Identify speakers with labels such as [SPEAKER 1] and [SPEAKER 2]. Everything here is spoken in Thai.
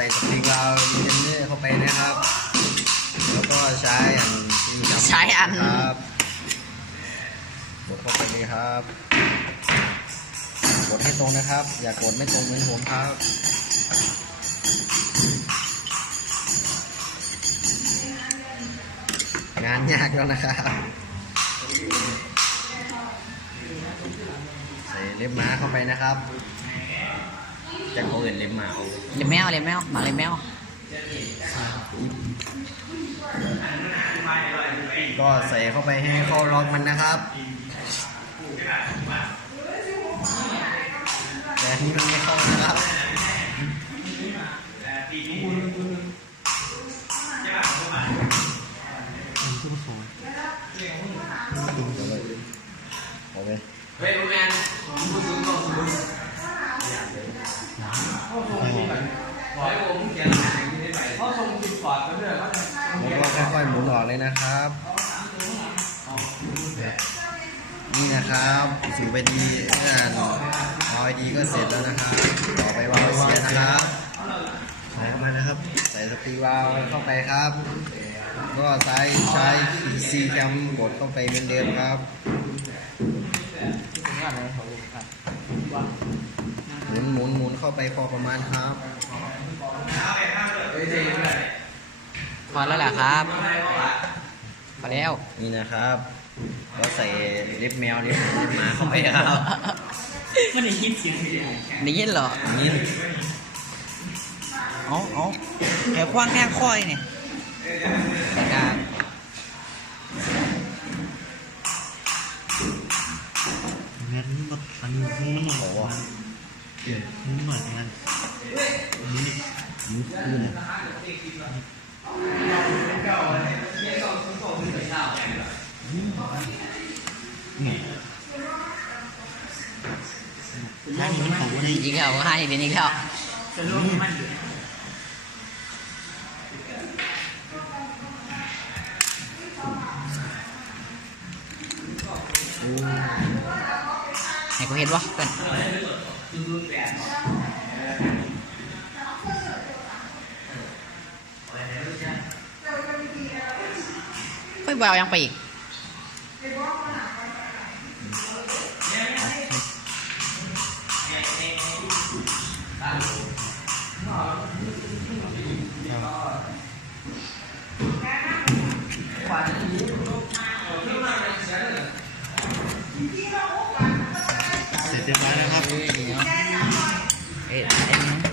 [SPEAKER 1] ส่สปริงวาล์วเจนเนอร์เข้าไปนะครับ แล้วก็ใช้อันที่จับ
[SPEAKER 2] ใช้อัน
[SPEAKER 1] ครับกดเข้าไปเลยครับ กดให้ตรงนะครับ อย่ากดไม่ตรงเหมือนผมครับงานยากแล้วนะครับใส่เล็บม้าเข้าไปนะครับ จะเขาเอื่นเล็บม้าเอา
[SPEAKER 2] เล็บแมวเล็บแมวหมาเล็บแมว
[SPEAKER 1] ก็ใส่เข้าไปให้เข้าล็อกมันนะครับแต่อันนี้มันไม่เข้านะครับเอาไปแล้วก็ค่อยๆหมุนออกเลยนะครับ นี่นะครับสูบไปดีงานวาล์วดีก็เสร็จแล้วนะครับ ต่อไปวาล์วเสียนะครับใส่เข้ามานะครับ ใส่สปริงวาล์วเข้าไปครับ ก็ใช้ใช้ PC แคมกดเข้าไปเหมือนเดิมครับหมุน หมุนหมุนเข้าไปพอประมาณครับ
[SPEAKER 2] พอแล้วแหละครับพอแล้ว
[SPEAKER 1] นี่นะครับ ก็ใส่เล็บแมวเล็บหมาเข้าไปครับ
[SPEAKER 3] มันได้ยินเสียงเดียว
[SPEAKER 2] ได้ยินเหรอ
[SPEAKER 1] นี่
[SPEAKER 2] เอาเอาแถวคว้างแข้งคอยเนี่ยใส่กลาง
[SPEAKER 3] งั้นมันอันนี้มันหน่อย
[SPEAKER 1] บอ กว่า
[SPEAKER 3] มันหน่อยงั้นนี่
[SPEAKER 1] มุดขึ้น
[SPEAKER 3] ถ้านี่มันของอะไร
[SPEAKER 2] อีกแล้วให้เป็นอีกแล้ว
[SPEAKER 3] จะร่วมมันอยู่
[SPEAKER 2] ให้กูเห็นวะ เพื่อนค่อยบเอายังไปอีก
[SPEAKER 3] เสียบร้นะครับ
[SPEAKER 2] เอ๊ะ